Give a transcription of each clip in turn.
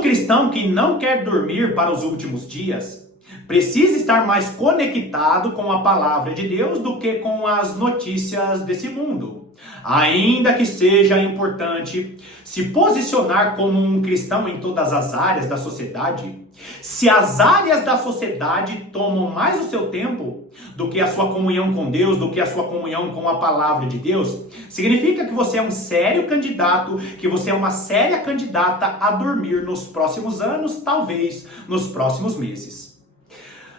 Todo cristão que não quer dormir para os últimos dias precisa estar mais conectado com a palavra de Deus do que com as notícias desse mundo. Ainda que seja importante se posicionar como um cristão em todas as áreas da sociedade, se as áreas da sociedade tomam mais o seu tempo do que a sua comunhão com Deus, do que a sua comunhão com a palavra de Deus, significa que você é um sério candidato, que você é uma séria candidata a dormir nos próximos anos, talvez nos próximos meses.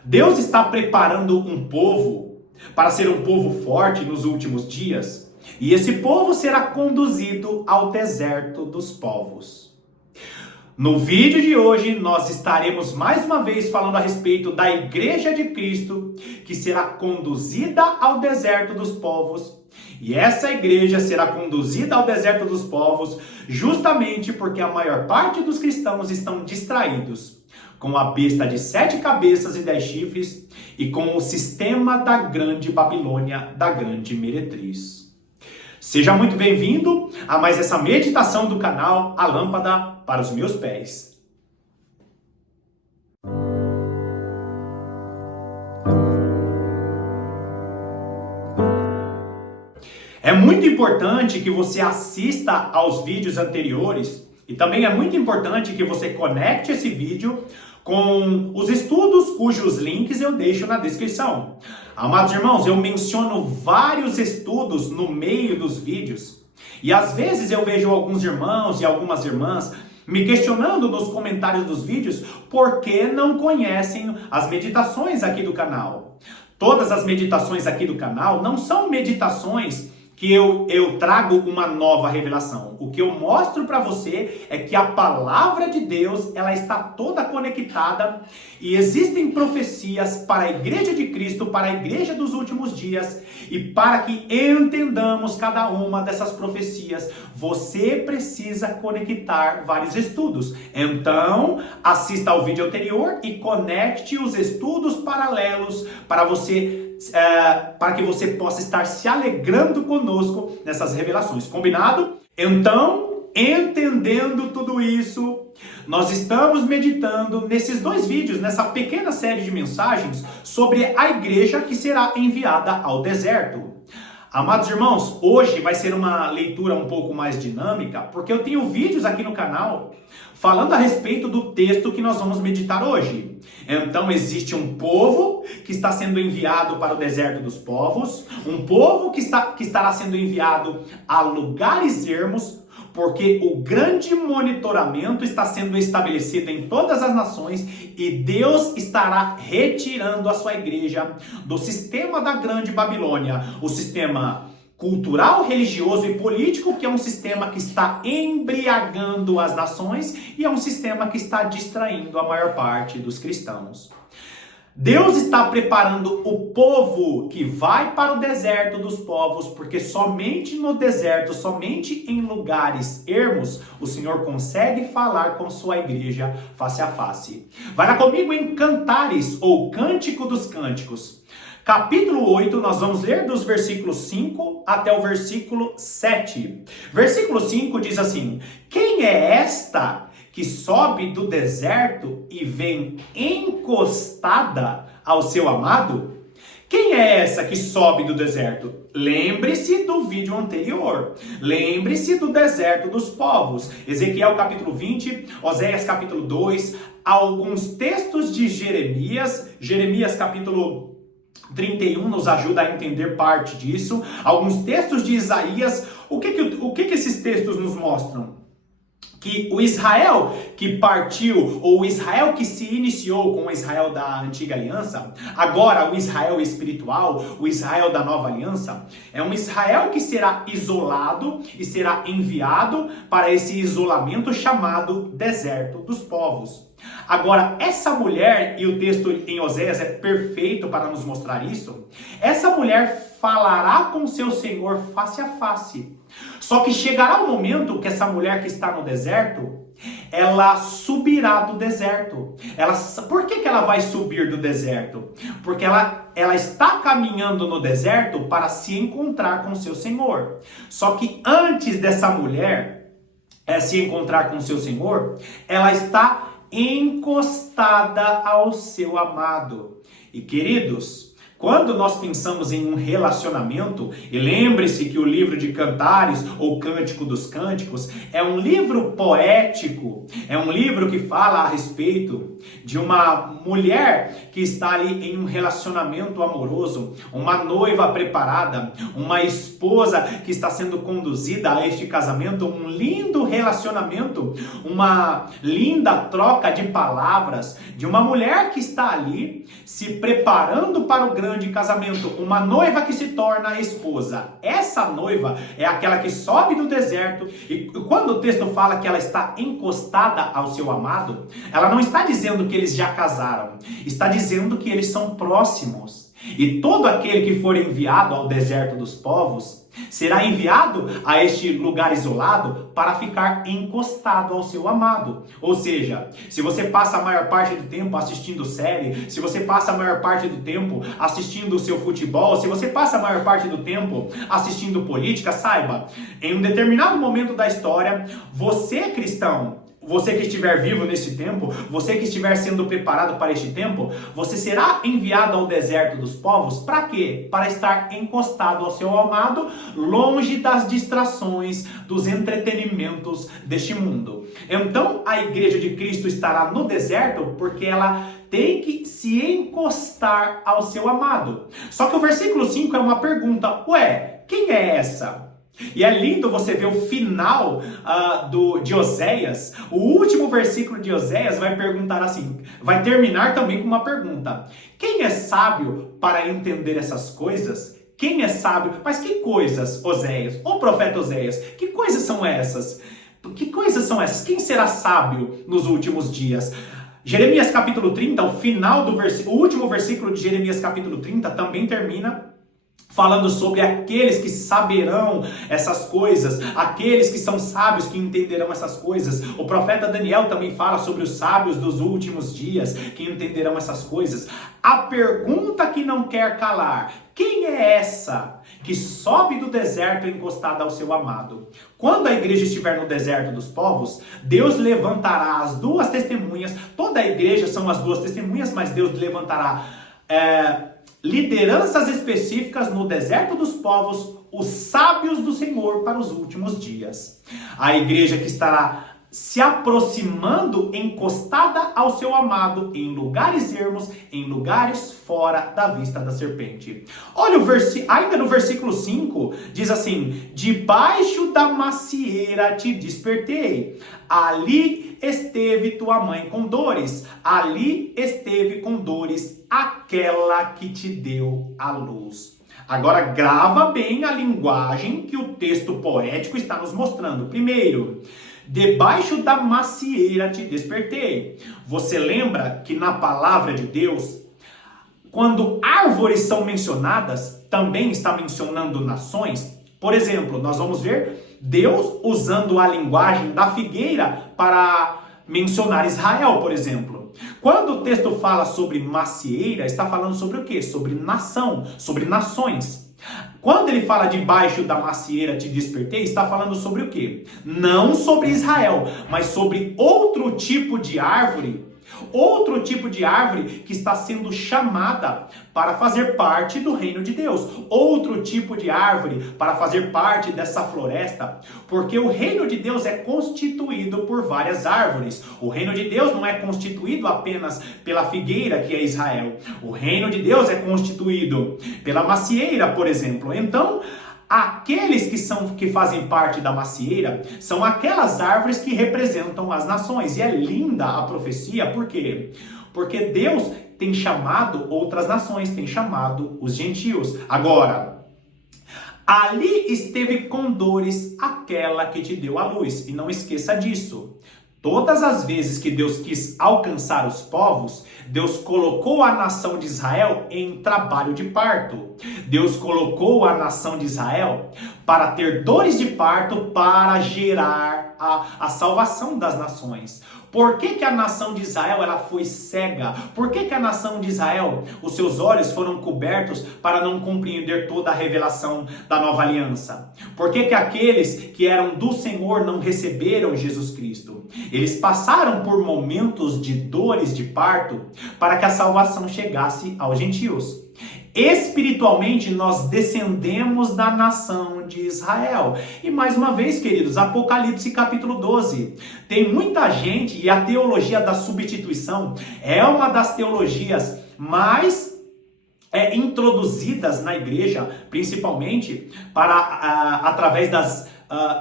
Deus está preparando um povo para ser um povo forte nos últimos dias, e esse povo será conduzido ao deserto dos povos. No vídeo de hoje, nós estaremos mais uma vez falando a respeito da Igreja de Cristo, que será conduzida ao deserto dos povos. E essa igreja será conduzida ao deserto dos povos justamente porque a maior parte dos cristãos estão distraídos com a besta de 7 cabeças e 10 chifres e com o sistema da grande Babilônia, da grande meretriz. Seja muito bem-vindo a mais essa meditação do canal A Lâmpada para os Meus Pés. É muito importante que você assista aos vídeos anteriores e também é muito importante que você conecte esse vídeo com os estudos cujos links eu deixo na descrição. Amados irmãos, eu menciono vários estudos no meio dos vídeos e às vezes eu vejo alguns irmãos e algumas irmãs me questionando nos comentários dos vídeos por que não conhecem as meditações aqui do canal. Todas as meditações aqui do canal não são meditações que eu trago uma nova revelação. O que eu mostro para você é que a palavra de Deus, ela está toda conectada e existem profecias para a Igreja de Cristo, para a Igreja dos últimos dias, e para que entendamos cada uma dessas profecias, você precisa conectar vários estudos. Então, assista ao vídeo anterior e conecte os estudos paralelos para que você possa estar se alegrando conosco nessas revelações. Combinado? Então, entendendo tudo isso, nós estamos meditando nesses 2 vídeos, nessa pequena série de mensagens sobre a igreja que será enviada ao deserto. Amados irmãos, hoje vai ser uma leitura um pouco mais dinâmica, porque eu tenho vídeos aqui no canal falando a respeito do texto que nós vamos meditar hoje. Então existe um povo que está sendo enviado para o deserto dos povos, um povo que estará sendo enviado a lugares ermos, porque o grande monitoramento está sendo estabelecido em todas as nações e Deus estará retirando a sua igreja do sistema da grande Babilônia, o sistema cultural, religioso e político, que é um sistema que está embriagando as nações e é um sistema que está distraindo a maior parte dos cristãos. Deus está preparando o povo que vai para o deserto dos povos, porque somente no deserto, somente em lugares ermos, o Senhor consegue falar com sua igreja face a face. Vai lá comigo em Cantares, ou Cântico dos Cânticos. Capítulo 8, nós vamos ler dos versículos 5 até o versículo 7. Versículo 5 diz assim: quem é esta que sobe do deserto e vem encostada ao seu amado? Quem é essa que sobe do deserto? Lembre-se do vídeo anterior. Lembre-se do deserto dos povos. Ezequiel capítulo 20, Oséias capítulo 2, alguns textos de Jeremias capítulo 31 nos ajuda a entender parte disso. Alguns textos de Isaías. O que esses textos nos mostram? Que o Israel que partiu, ou o Israel que se iniciou com o Israel da antiga aliança, agora o Israel espiritual, o Israel da nova aliança, é um Israel que será isolado e será enviado para esse isolamento chamado deserto dos povos. Agora, essa mulher, e o texto em Oséias é perfeito para nos mostrar isso, essa mulher falará com seu Senhor face a face. Só que chegará o momento que essa mulher que está no deserto, ela subirá do deserto. Por que ela vai subir do deserto? Porque ela está caminhando no deserto para se encontrar com seu Senhor. Só que antes dessa mulher se encontrar com o seu Senhor, ela está encostada ao seu amado. E queridos, quando nós pensamos em um relacionamento, e lembre-se que o livro de Cantares, ou Cântico dos Cânticos, é um livro poético, é um livro que fala a respeito de uma mulher que está ali em um relacionamento amoroso, uma noiva preparada, uma esposa que está sendo conduzida a este casamento, um lindo relacionamento, uma linda troca de palavras, de uma mulher que está ali se preparando para o grande casamento, uma noiva que se torna esposa. Essa noiva é aquela que sobe do deserto, e quando o texto fala que ela está encostada ao seu amado, ela não está dizendo que eles já casaram, está dizendo que eles são próximos. E todo aquele que for enviado ao deserto dos povos será enviado a este lugar isolado para ficar encostado ao seu amado. Ou seja, se você passa a maior parte do tempo assistindo série, se você passa a maior parte do tempo assistindo o seu futebol, se você passa a maior parte do tempo assistindo política, saiba, em um determinado momento da história, você, cristão, você que estiver vivo neste tempo, você que estiver sendo preparado para este tempo, você será enviado ao deserto dos povos, para quê? Para estar encostado ao seu amado, longe das distrações, dos entretenimentos deste mundo. Então, a igreja de Cristo estará no deserto porque ela tem que se encostar ao seu amado. Só que o versículo 5 é uma pergunta, quem é essa? E é lindo você ver o final de Oséias. O último versículo de Oséias vai perguntar assim, vai terminar também com uma pergunta. Quem é sábio para entender essas coisas? Quem é sábio? Mas que coisas, Oséias? O profeta Oséias, que coisas são essas? Que coisas são essas? Quem será sábio nos últimos dias? Jeremias capítulo 30, o último versículo de Jeremias capítulo 30 também termina falando sobre aqueles que saberão essas coisas, aqueles que são sábios que entenderão essas coisas. O profeta Daniel também fala sobre os sábios dos últimos dias que entenderão essas coisas. A pergunta que não quer calar, quem é essa que sobe do deserto encostada ao seu amado? Quando a igreja estiver no deserto dos povos, Deus levantará as duas testemunhas. Toda a igreja são as duas testemunhas, mas Deus levantará lideranças específicas no deserto dos povos, os sábios do Senhor para os últimos dias. A igreja que estará se aproximando, encostada ao seu amado, em lugares ermos, em lugares fora da vista da serpente. Olha ainda no versículo 5, diz assim, debaixo da macieira te despertei, ali esteve tua mãe com dores, ali esteve com dores aquela que te deu a luz. Agora grava bem a linguagem que o texto poético está nos mostrando. Primeiro, debaixo da macieira te despertei. Você lembra que na palavra de Deus, quando árvores são mencionadas, também está mencionando nações? Por exemplo, nós vamos ver Deus usando a linguagem da figueira para mencionar Israel, por exemplo. Quando o texto fala sobre macieira, está falando sobre o quê? Sobre nação, sobre nações. Quando ele fala debaixo da macieira te despertei, está falando sobre o quê? Não sobre Israel, mas sobre outro tipo de árvore que está sendo chamada para fazer parte do reino de Deus. Outro tipo de árvore para fazer parte dessa floresta, porque o reino de Deus é constituído por várias árvores. O reino de Deus não é constituído apenas pela figueira, que é Israel. O reino de Deus é constituído pela macieira, por exemplo. Então, aqueles que fazem parte da macieira são aquelas árvores que representam as nações. E é linda a profecia, por quê? Porque Deus tem chamado outras nações, tem chamado os gentios. Agora, ali esteve com dores aquela que te deu a luz. E não esqueça disso. Todas as vezes que Deus quis alcançar os povos, Deus colocou a nação de Israel em trabalho de parto. Deus colocou a nação de Israel para ter dores de parto para gerar a salvação das nações. Por que que a nação de Israel ela foi cega? Por que que a nação de Israel, os seus olhos foram cobertos para não compreender toda a revelação da nova aliança? Por que que aqueles que eram do Senhor não receberam Jesus Cristo? Eles passaram por momentos de dores de parto para que a salvação chegasse aos gentios. Espiritualmente, nós descendemos da nação de Israel. E mais uma vez, queridos, Apocalipse capítulo 12. Tem muita gente, e a teologia da substituição é uma das teologias mais introduzidas na igreja, principalmente através das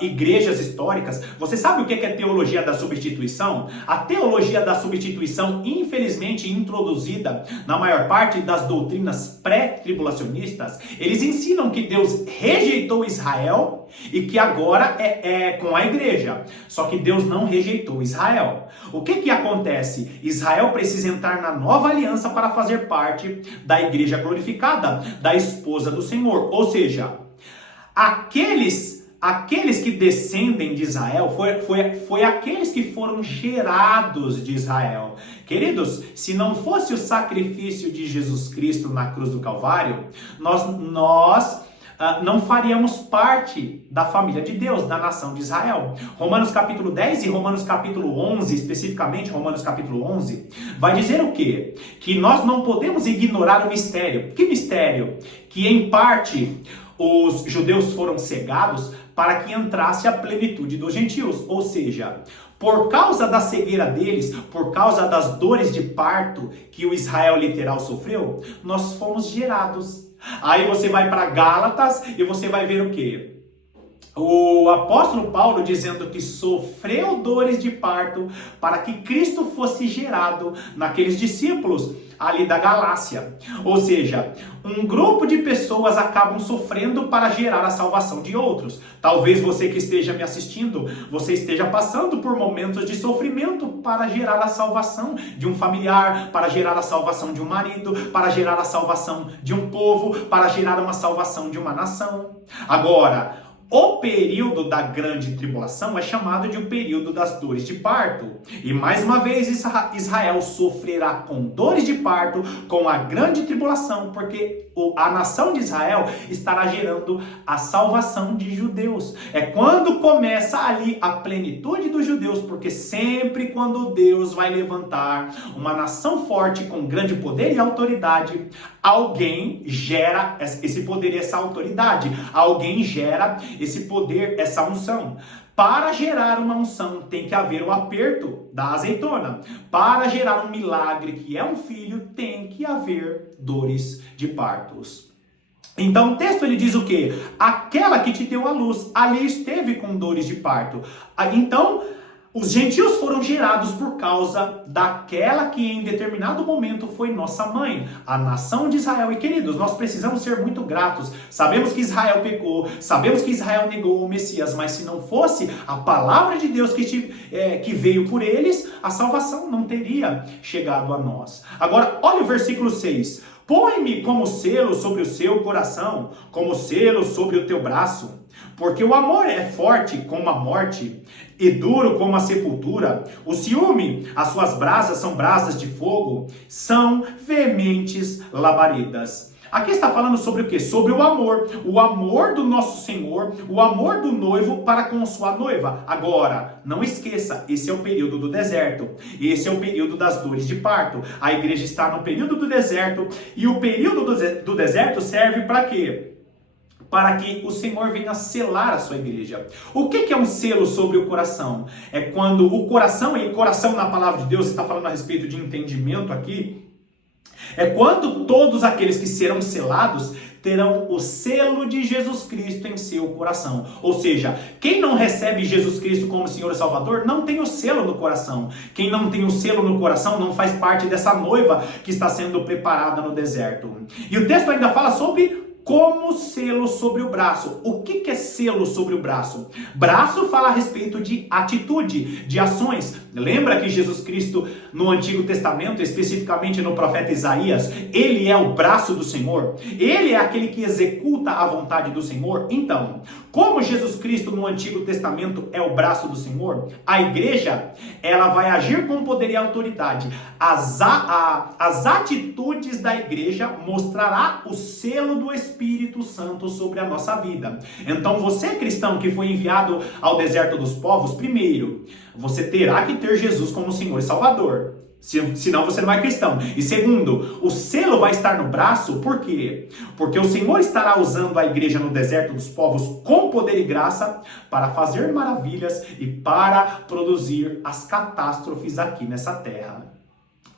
igrejas históricas. Você sabe o que é teologia da substituição? A teologia da substituição, infelizmente introduzida na maior parte das doutrinas pré-tribulacionistas, eles ensinam que Deus rejeitou Israel e que agora é com a igreja. Só que Deus não rejeitou Israel. O que acontece? Israel precisa entrar na nova aliança para fazer parte da igreja glorificada, da esposa do Senhor. Ou seja, aqueles que descendem de Israel, foi aqueles que foram gerados de Israel. Queridos, se não fosse o sacrifício de Jesus Cristo na cruz do Calvário, nós não faríamos parte da família de Deus, da nação de Israel. Romanos capítulo 10 e Romanos capítulo 11, especificamente Romanos capítulo 11, vai dizer o quê? Que nós não podemos ignorar o mistério. Que mistério? Que em parte os judeus foram cegados para que entrasse a plenitude dos gentios. Ou seja, por causa da cegueira deles, por causa das dores de parto que o Israel literal sofreu, nós fomos gerados. Aí você vai para Gálatas e você vai ver o quê? O apóstolo Paulo dizendo que sofreu dores de parto para que Cristo fosse gerado naqueles discípulos ali da Galácia. Ou seja, um grupo de pessoas acabam sofrendo para gerar a salvação de outros. Talvez você que esteja me assistindo, você esteja passando por momentos de sofrimento para gerar a salvação de um familiar, para gerar a salvação de um marido, para gerar a salvação de um povo, para gerar uma salvação de uma nação. Agora, o período da grande tribulação é chamado de o período das dores de parto. E mais uma vez Israel sofrerá com dores de parto, com a grande tribulação, porque a nação de Israel estará gerando a salvação de judeus. É quando começa ali a plenitude dos judeus, porque sempre quando Deus vai levantar uma nação forte com grande poder e autoridade, alguém gera esse poder e essa autoridade. Alguém gera esse poder, essa unção. Para gerar uma unção tem que haver o aperto da azeitona. Para gerar um milagre que é um filho, tem que haver dores de partos. Então o texto ele diz o quê? Aquela que te deu a luz, ali esteve com dores de parto. Então os gentios foram gerados por causa daquela que em determinado momento foi nossa mãe, a nação de Israel. E queridos, nós precisamos ser muito gratos. Sabemos que Israel pecou, sabemos que Israel negou o Messias, mas se não fosse a palavra de Deus que veio por eles, a salvação não teria chegado a nós. Agora, olha o versículo 6. Põe-me como selo sobre o seu coração, como selo sobre o teu braço. Porque o amor é forte como a morte e duro como a sepultura. O ciúme, as suas brasas são brasas de fogo, são veementes labaredas. Aqui está falando sobre o quê? Sobre o amor do nosso Senhor, o amor do noivo para com sua noiva. Agora, não esqueça, esse é o período do deserto, esse é o período das dores de parto. A igreja está no período do deserto e o período do deserto serve para quê? Para que o Senhor venha selar a sua igreja. O que é um selo sobre o coração? É quando o coração, e coração na palavra de Deus está falando a respeito de entendimento aqui, é quando todos aqueles que serão selados terão o selo de Jesus Cristo em seu coração. Ou seja, quem não recebe Jesus Cristo como Senhor e Salvador, não tem o selo no coração. Quem não tem o selo no coração não faz parte dessa noiva que está sendo preparada no deserto. E o texto ainda fala sobre como selo sobre o braço. O que é selo sobre o braço? Braço fala a respeito de atitude, de ações. Lembra que Jesus Cristo, no Antigo Testamento, especificamente no profeta Isaías, ele é o braço do Senhor? Ele é aquele que executa a vontade do Senhor? Então, como Jesus Cristo no Antigo Testamento é o braço do Senhor, a igreja, ela vai agir com poder e autoridade. As atitudes da igreja mostrará o selo do Espírito Santo sobre a nossa vida. Então, você cristão que foi enviado ao deserto dos povos, primeiro, você terá que ter Jesus como Senhor e Salvador. Senão você não é cristão. E segundo, o selo vai estar no braço, por quê? Porque o Senhor estará usando a igreja no deserto dos povos com poder e graça para fazer maravilhas e para produzir as catástrofes aqui nessa terra.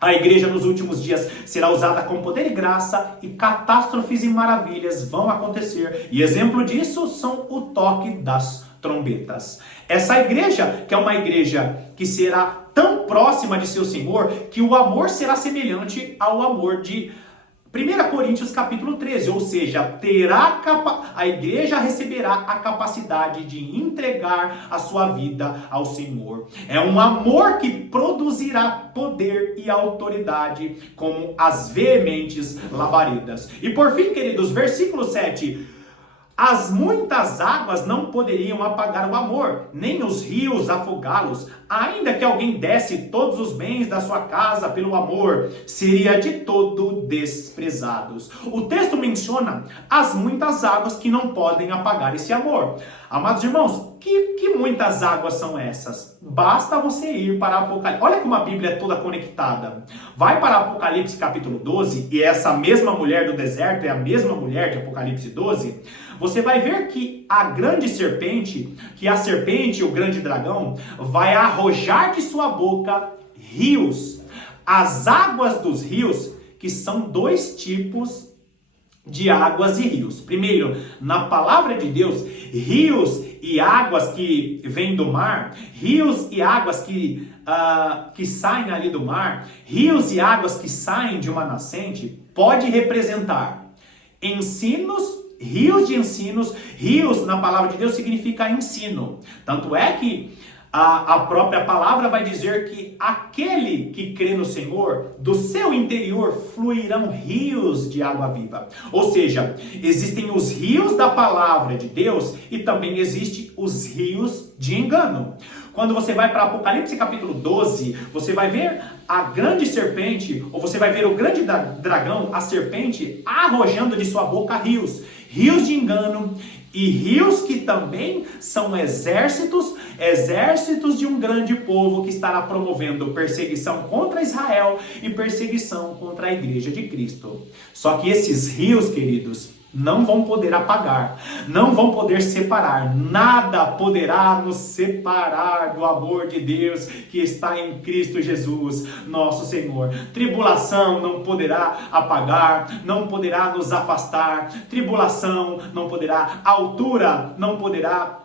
A igreja nos últimos dias será usada com poder e graça e catástrofes e maravilhas vão acontecer. E exemplo disso são o toque das trombetas. Essa igreja, que é uma igreja que será tão próxima de seu Senhor, que o amor será semelhante ao amor de 1 Coríntios capítulo 13, ou seja, a igreja receberá a capacidade de entregar a sua vida ao Senhor. É um amor que produzirá poder e autoridade como as veementes labaredas. E por fim, queridos, versículo 7... As muitas águas não poderiam apagar o amor, nem os rios afogá-los. Ainda que alguém desse todos os bens da sua casa pelo amor, seria de todo desprezados. O texto menciona as muitas águas que não podem apagar esse amor. Amados irmãos, que muitas águas são essas? Basta você ir para Apocalipse. Olha como a Bíblia é toda conectada. Vai para Apocalipse capítulo 12, e essa mesma mulher do deserto é a mesma mulher de Apocalipse 12. Você vai ver que a grande serpente, o grande dragão, vai arrojar de sua boca rios. As águas dos rios, que são dois tipos de águas e rios. Primeiro, na palavra de Deus, rios e águas que vêm do mar, rios e águas que saem ali do mar, rios e águas que saem de uma nascente, pode representar ensinos, rios de ensinos. Rios na palavra de Deus significa ensino. Tanto é que a própria palavra vai dizer que aquele que crê no Senhor, do seu interior fluirão rios de água viva. Ou seja, existem os rios da palavra de Deus e também existem os rios de engano. Quando você vai para Apocalipse capítulo 12, você vai ver a grande serpente, ou você vai ver o grande dragão, a serpente, arrojando de sua boca rios de engano, e rios que também são exércitos de um grande povo que estará promovendo perseguição contra Israel e perseguição contra a igreja de Cristo. Só que esses rios, queridos, não vão poder apagar, não vão poder separar, nada poderá nos separar do amor de Deus que está em Cristo Jesus, nosso Senhor. Tribulação não poderá apagar, não poderá nos afastar, tribulação não poderá, altura não poderá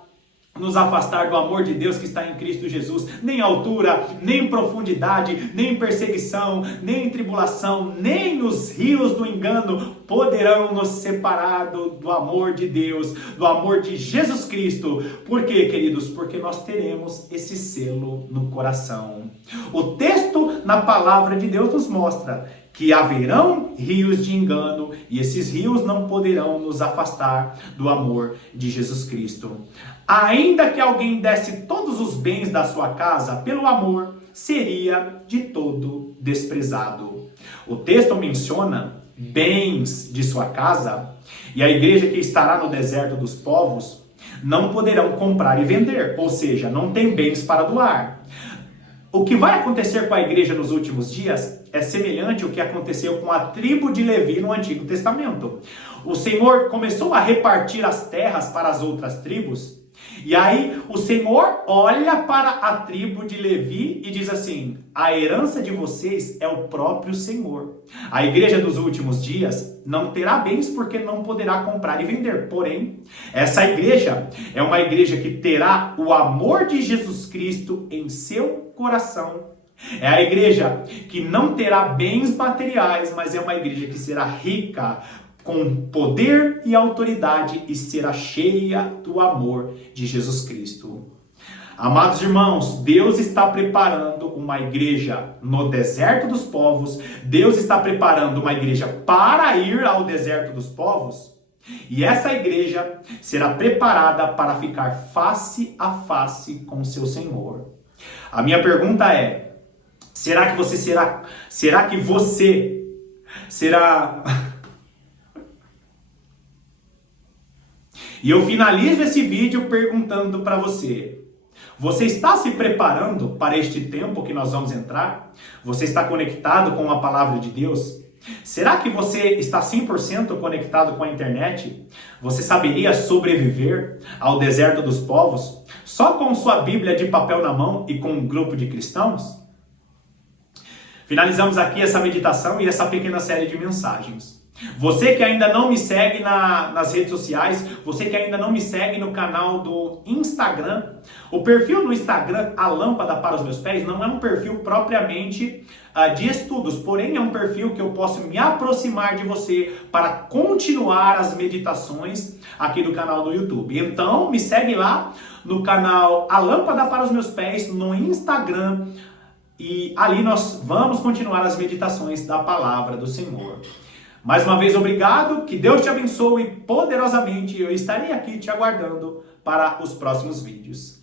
nos afastar do amor de Deus que está em Cristo Jesus. Nem altura, nem profundidade, nem perseguição, nem tribulação, nem os rios do engano poderão nos separar do amor de Deus, do amor de Jesus Cristo. Por quê, queridos? Porque nós teremos esse selo no coração. O texto na palavra de Deus nos mostra que haverão rios de engano e esses rios não poderão nos afastar do amor de Jesus Cristo. Ainda que alguém desse todos os bens da sua casa pelo amor, seria de todo desprezado. O texto menciona bens de sua casa, e a igreja que estará no deserto dos povos não poderão comprar e vender, ou seja, não tem bens para doar. O que vai acontecer com a igreja nos últimos dias é semelhante ao que aconteceu com a tribo de Levi no Antigo Testamento. O Senhor começou a repartir as terras para as outras tribos, e aí o Senhor olha para a tribo de Levi e diz assim: a herança de vocês é o próprio Senhor. A igreja dos últimos dias não terá bens porque não poderá comprar e vender. Porém, essa igreja é uma igreja que terá o amor de Jesus Cristo em seu coração. É a igreja que não terá bens materiais, mas é uma igreja que será rica, com poder e autoridade, e será cheia do amor de Jesus Cristo. Amados irmãos, Deus está preparando uma igreja no deserto dos povos. Deus está preparando uma igreja para ir ao deserto dos povos. E essa igreja será preparada para ficar face a face com seu Senhor. A minha pergunta é: será que você será E eu finalizo esse vídeo perguntando para você: você está se preparando para este tempo que nós vamos entrar? Você está conectado com a palavra de Deus? Será que você está 100% conectado com a internet? Você saberia sobreviver ao deserto dos povos só com sua Bíblia de papel na mão e com um grupo de cristãos? Finalizamos aqui essa meditação e essa pequena série de mensagens. Você que ainda não me segue nas redes sociais, você que ainda não me segue no canal do Instagram, o perfil no Instagram, A Lâmpada para os Meus Pés, não é um perfil propriamente de estudos, porém é um perfil que eu posso me aproximar de você para continuar as meditações aqui do canal do YouTube. Então me segue lá no canal A Lâmpada para os Meus Pés, no Instagram, e ali nós vamos continuar as meditações da palavra do Senhor. Mais uma vez, obrigado, que Deus te abençoe poderosamente. Eu estarei aqui te aguardando para os próximos vídeos.